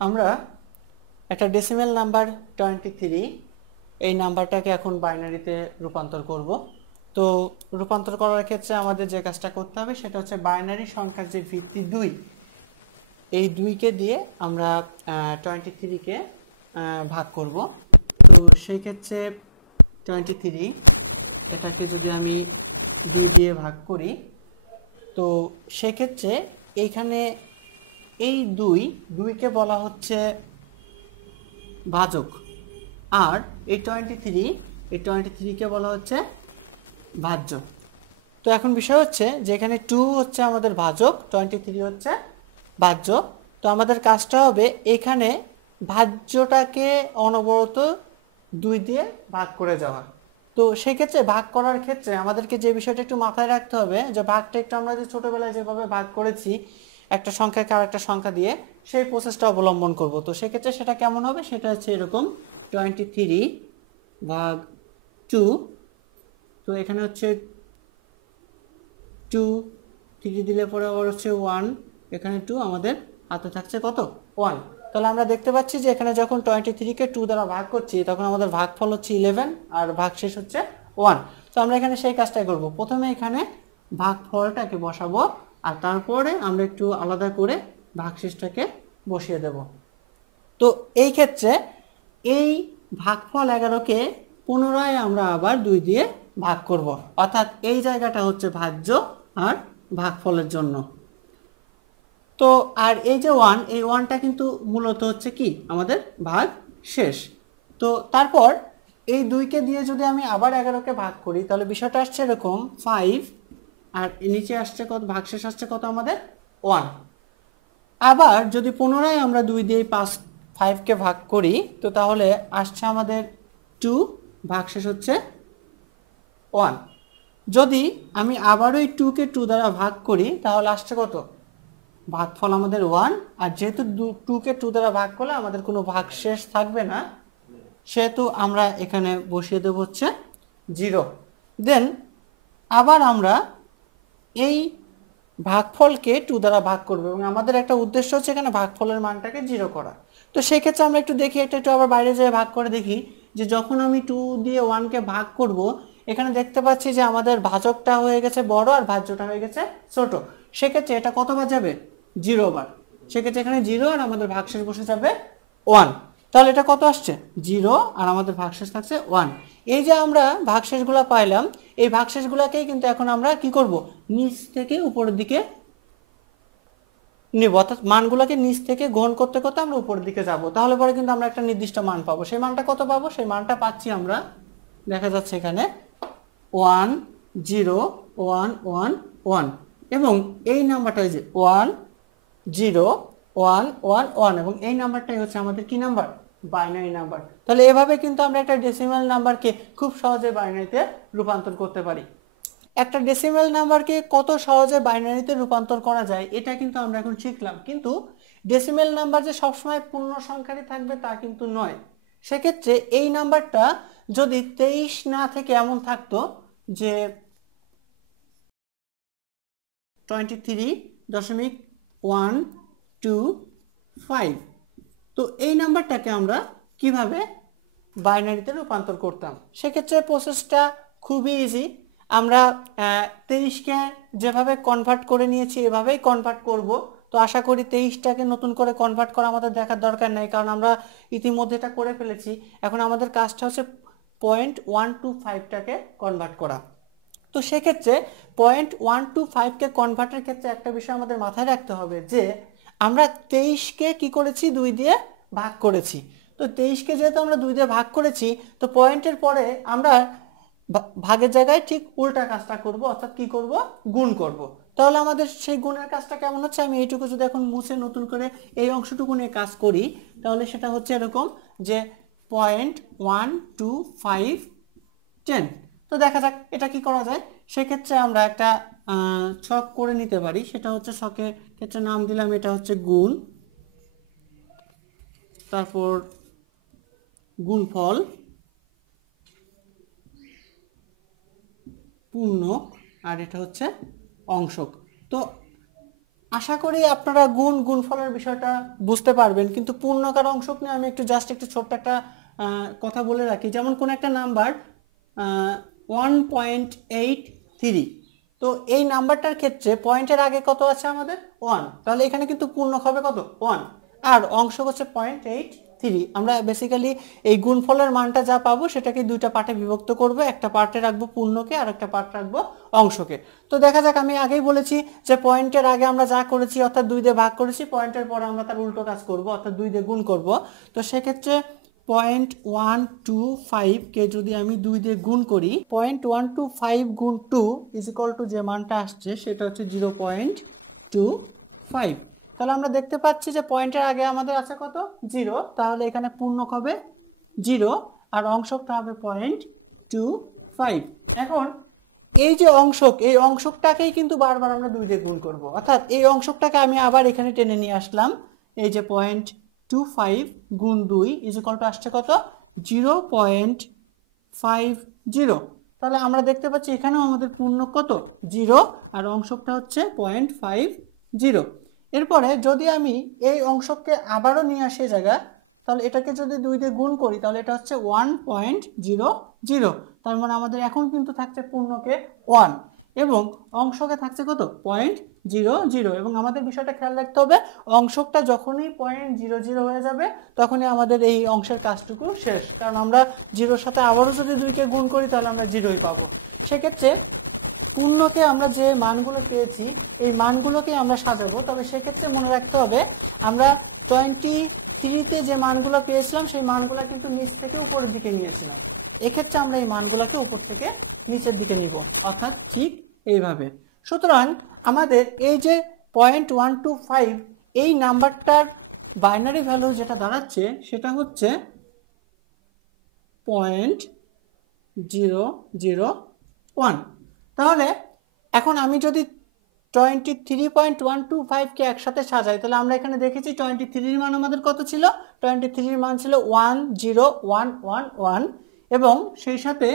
আমরা একটা decimal number 23 এই নাম্বারটাকে এখন বাইনারিতে রূপান্তর করব। তো রূপান্তর করার ক্ষেত্রে আমাদের যে কাজটা করতে হবে সেটা হচ্ছে বাইনারি সংখ্যার যে ভিত্তি 2, এই 2কে দিয়ে আমরা 23কে ভাগ করব। তো সেই ক্ষেত্রে 23 এটাকে যদি আমি 2 দিয়ে ভাগ করি, তো সেক্ষেত্রে এইখানে এই 2কে বলা হচ্ছে ভাজক, আর এই 23কে বলা হচ্ছে ভাজ্য। তো এখন বিষয় হচ্ছে যে এখানে 2 হচ্ছে আমাদের ভাজক, 23 হচ্ছে ভাজ্য। তো আমাদের কাজটা হবে এখানে ভাজ্যটাকে অনবরত 2 দিয়ে ভাগ করে যাওয়া। তো সেক্ষেত্রে ভাগ করার ক্ষেত্রে আমাদেরকে যে বিষয়টা একটু মাথায় রাখতে হবে, যে ভাগটা একটু আমরা যে ছোটোবেলায় যেভাবে ভাগ করেছি একটা সংখ্যাকে আর একটা সংখ্যা দিয়ে, সেই প্রসেসটা অবলম্বন করব। তো সেক্ষেত্রে সেটা কেমন হবে, সেটা হচ্ছে এরকম 23 ভাগ 2। তো এখানে হচ্ছে 2, 3 দিলে পরে আবার হচ্ছে 1, এখানে 2, আমাদের হাতে থাকছে কত 1। তাহলে আমরা দেখতে পাচ্ছি যে এখানে যখন 23কে 2 দ্বারা ভাগ করছি তখন আমাদের ভাগফল হচ্ছে 11 আর ভাগশেষ হচ্ছে 1। তো আমরা এখানে সেই কাজটাই করব, প্রথমে এখানে ভাগফলটাকে বসাবো আর তারপরে আমরা একটু আলাদা করে ভাগশেষটাকে বসিয়ে দেব। তো এই ক্ষেত্রে এই ভাগফল 11কে পুনরায় আমরা আবার 2 দিয়ে ভাগ করব, অর্থাৎ এই জায়গাটা হচ্ছে ভাজ্য আর ভাগফলের জন্য। তো আর এই যে 1, এই 1টা কিন্তু মূলত হচ্ছে কি আমাদের ভাগ শেষ। তো তারপর এই 2কে দিয়ে যদি আমি আবার 11কে ভাগ করি তাহলে বিষয়টা আসছে এরকম 5, আর নিচে আসছে কত, ভাগশেষ আসছে কত আমাদের 1। আবার যদি পুনরায় আমরা 2 দিয়ে 5কে ভাগ করি তো তাহলে আসছে আমাদের 2, ভাগশেষ হচ্ছে 1। যদি আমি আবার ওই 2কে 2 দ্বারা ভাগ করি তাহলে আসছে কত, ভাগফল আমাদের 1। আর যেহেতু 2কে 2 দ্বারা ভাগ করলে আমাদের কোনো ভাগশেষ থাকবে না, সেহেতু আমরা এখানে বসিয়ে দেব হচ্ছে 0। দেন আবার আমরা এই ভাগফলকে 2 দ্বারা ভাগ করব এবং আমাদের একটা উদ্দেশ্য হচ্ছে এখানে ভাগফলের মানটাকে 0 করা। তো সেই ক্ষেত্রে আমরা একটু দেখি, একটু আবার বাইরে যেয়ে ভাগ করে দেখি যে যখন আমি 2 দিয়ে 1কে ভাগ করব এখানে দেখতে পাচ্ছি যে আমাদের ভাজকটা হয়ে গেছে বড় আর ভাজ্যটা হয়ে গেছে ছোট। সেক্ষেত্রে এটা কতবার যাবে, 0 বার। সেক্ষেত্রে এখানে 0 আর আমাদের ভাগশেষ বসে যাবে 1। তাহলে এটা কত আসছে, 0 আর আমাদের ভাগশেষ থাকছে 1। এই যে আমরা ভাগশেষগুলো পাইলাম, এই ভাগশেষগুলোকেই কিন্তু এখন আমরা কি করব, নিচ থেকে উপরের দিকে নিব, অর্থাৎ মানগুলোকে নিচ থেকে গ্রহণ করতে করতে আমরা উপরের দিকে যাব। তাহলে পরে কিন্তু আমরা একটা নির্দিষ্ট মান পাবো। সেই মানটা কত পাবো, সেই মানটা পাচ্ছি আমরা, দেখা যাচ্ছে এখানে 1 0 1 1 1, এবং এই নাম্বারটা যে 1 0 1 1 1, এবং এই নাম্বারটাই হচ্ছে আমাদের কি নাম্বার, বাইনারি নাম্বার। তাহলে এভাবে কিন্তু আমরা একটা ডেসিমাল নাম্বারকে খুব সহজে বাইনারিতে রূপান্তর করতে পারি। একটা ডেসিমাল নাম্বারকে কত সহজে বাইনারিতে রূপান্তর করা যায় এটা কিন্তু আমরা এখন শিখলাম, কিন্তু ডেসিমাল নাম্বার যে সবসময় পূর্ণ সংখ্যারই থাকবে তা কিন্তু নয়। সেক্ষেত্রে এই নাম্বারটা যদি 23 না থেকে এমন থাকতো যে 23.125, তো এই নাম্বারটাকে আমরা কিভাবে বাইনারিতে রূপান্তর করতাম, সেক্ষেত্রে প্রসেসটা খুবই ইজি। আমরা 23কে যেভাবে কনভার্ট করে নিয়েছি এভাবেই কনভার্ট করব। তো আশা করি 23টাকে নতুন করে কনভার্ট করা আমাদের দেখার দরকার নেই, কারণ আমরা ইতিমধ্যে এটা করে ফেলেছি। এখন আমাদের কাজটা হচ্ছে 0.125টাকে কনভার্ট করা। তো সেক্ষেত্রে 0.125কে কনভার্টের ক্ষেত্রে একটা বিষয় আমাদের মাথায় রাখতে হবে যে আমরা 23কে কি করেছি, 2 দিয়ে ভাগ করেছি। তো 23কে যেহেতু আমরা 2 দিয়ে ভাগ করেছি, তো পয়েন্টের পরে আমরা ভাগের জায়গায় ঠিক উল্টা কাজটা করব, অর্থাৎ কি করব, গুণ করব। তাহলে আমাদের সেই গুণের কাজটা কেমন হচ্ছে, আমি এইটুকু যদি এখন মুছে নতুন করে এই অংশটুকু নিয়ে কাজ করি তাহলে সেটা হচ্ছে এরকম যে 0.12510। তো দেখা যাক এটা কি করা যায়। সেক্ষেত্রে আমরা একটা ছক করে নিতে পারি, সেটা হচ্ছে ছকের ক্ষেত্রে নাম দিলাম এটা হচ্ছে গুণ, তারপর গুণফল, পূর্ণক, আর এটা হচ্ছে অংশক। তো আশা করি আপনারা গুণফলের বিষয়টা বুঝতে পারবেন, কিন্তু পূর্ণকার অংশক নিয়ে আমি একটু ছোট্ট একটা কথা বলে রাখি। যেমন কোন একটা নাম্বার 1.83, তো এই নাম্বারটার ক্ষেত্রে পয়েন্টের আগে কত আছে আমাদের 1, তাহলে এখানে কিন্তু পূর্ণক হবে কত 1, আর অংশক হচ্ছে 0.83। আমরা বেসিক্যালি এই গুণফলের মানটা যা পাবো সেটাকে দুইটা পার্টে বিভক্ত করব, একটা পার্টে রাখবো পূর্ণকে আর একটা পার্ট রাখবো অংশকে। তো দেখা যাক, আমি আগেই বলেছি যে পয়েন্টের আগে আমরা যা করেছি অর্থাৎ 2 দিয়ে ভাগ করেছি, পয়েন্টের পরে আমরা তার উল্টো কাজ করব অর্থাৎ 2 দিয়ে গুণ করব। তো সেক্ষেত্রে 0.125 কে যদি আমি 2 দিয়ে গুণ করি, 0.125 গুণ 2 ইজ ইকুয়াল টু যে মানটা আসছে সেটা হচ্ছে 0.25। তাহলে আমরা দেখতে পাচ্ছি যে পয়েন্টের আগে আমাদের আছে কত 0, তাহলে এখানে পূর্ণক হবে 0 আর অংশকটা হবে 0.25। এখন এই যে অংশক, এই অংশকটাকেই কিন্তু বারবার আমরা 2 দিয়ে গুণ করব, অর্থাৎ এই অংশকটাকে আমি আবার এখানে টেনে নিয়ে আসলাম। এই যে 0.25 গুণ 2 ইজ ইকুয়াল টু আসছে কত 0.50। তাহলে আমরা দেখতে পাচ্ছি এখানেও আমাদের পূর্ণক কত 0 আর অংশকটা হচ্ছে 0.50। এরপরে যদি আমি এই অংশককে আবারও নিয়ে আসি জায়গা, তাহলে এটাকে যদি 2 দিয়ে গুণ করি তাহলে এটা হচ্ছে 1.00। তার মানে আমাদের এখন কিন্তু থাকছে পূর্ণকে 1 এবং অংশকে থাকছে কত 0.00। এবং আমাদের বিষয়টা খেয়াল রাখতে হবে, অংশকটা যখনই 0.00 হয়ে যাবে তখনই আমাদের এই অংশের কাজটুকু শেষ, কারণ আমরা 0-র সাথে আবারও যদি 2কে গুণ করি তাহলে আমরা 0ই পাবো। সেক্ষেত্রে পূর্ণকে আমরা যে মানগুলো পেয়েছি এই মানগুলোকে আমরা সাজাবো, তবে সেক্ষেত্রে মনে রাখতে হবে আমরা 23তে যে মানগুলো পেয়েছিলাম সেই মানগুলো কিন্তু নিচ থেকে উপরের দিকে নিয়েছিলাম, এক্ষেত্রে আমরা এই মানগুলোকে উপর থেকে নিচের দিকে নিব, অর্থাৎ ঠিক এইভাবে। সুতরাং আমাদের এই যে 0.125 এই নাম্বারটার বাইনারি ভ্যালু যেটা দাঁড়াচ্ছে সেটা হচ্ছে 0.001। তাহলে এখন আমি যদি 23.125 কে একসাথে সাজাই তাহলে আমরা এখানে দেখেছি 23 এর মান আমাদের কত ছিল, 23 এর মান ছিল 10111 এবং সেই সাথে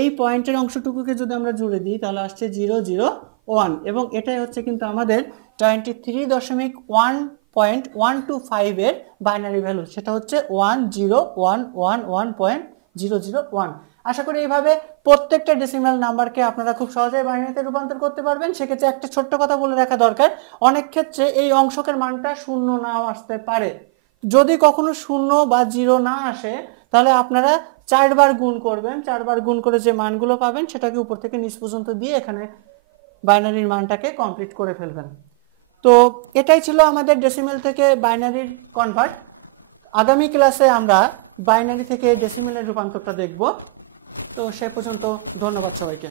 এই পয়েন্টের অংশটুকুকে যদি আমরা জুড়ে দিই তাহলে আসছে 001 এবং এটাই হচ্ছে কিন্তু আমাদের 23.125 এর বাইনারি ভ্যালু, সেটা হচ্ছে 10111.001। আশা করি এইভাবে প্রত্যেকটা ডেসিমাল নাম্বারকে আপনারা খুব সহজেই বাইনারিতে রূপান্তর করতে পারবেন। সেক্ষেত্রে একটা ছোট্ট কথা বলে রাখা দরকার, অনেক ক্ষেত্রে এই অংশকের মানটা 0 নাও আসতে পারে। যদি কখনো 0 বা 0 না আসে তাহলে আপনারা 4 বার গুণ করবেন, 4 বার গুণ করে যে মানগুলো পাবেন সেটাকে উপর থেকে নিচ পর্যন্ত দিয়ে এখানে বাইনারির মানটাকে কমপ্লিট করে ফেলবেন। তো এটাই ছিল আমাদের ডেসিমেল থেকে বাইনারির কনভার্ট। আগামী ক্লাসে আমরা বাইনারি থেকে ডেসিমেলের রূপান্তরটা দেখব। তো সে পর্যন্ত ধন্যবাদ সবাইকে।